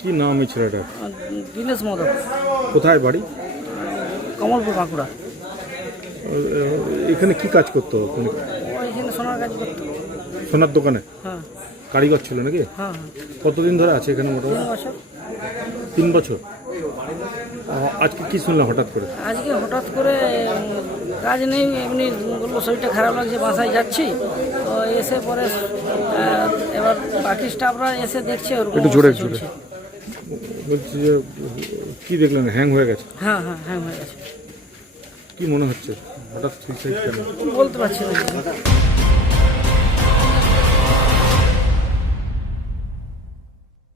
কি নাম এই ছেলেটার? দীনেশ মোদক, কোথায় বাড়ি? কমলপুর, বাঁকুড়া। এখানে কি কাজ করতো? ও এখানে সোনার কাজ করতো। সোনার দোকানে হ্যাঁ কারিগর ছিল নাকি? হ্যাঁ। কতদিন ধরে আছে এখানে? মোটামুটি 3 বছর। 3 বছর। আজকে কি শুনলাম হঠাৎ করে? আজকে হঠাৎ করে কাজ নেই, এমনি বললো শরীরটা খারাপ লাগছে, বাসায় যাচ্ছি। তো এসে পরে এবার বাকি স্টাফরা এসে দেখছে ওরকম একটু জোরে অবস্থা জোরে চলছে। বলছি যে কি দেখলেন? হ্যাং হয়ে গেছে? হ্যাঁ হ্যাঁ হ্যাঁ হয়ে গেছে। কি মনে হচ্ছে হঠাৎ সুইসাইড কেন? বলতে পারছি না।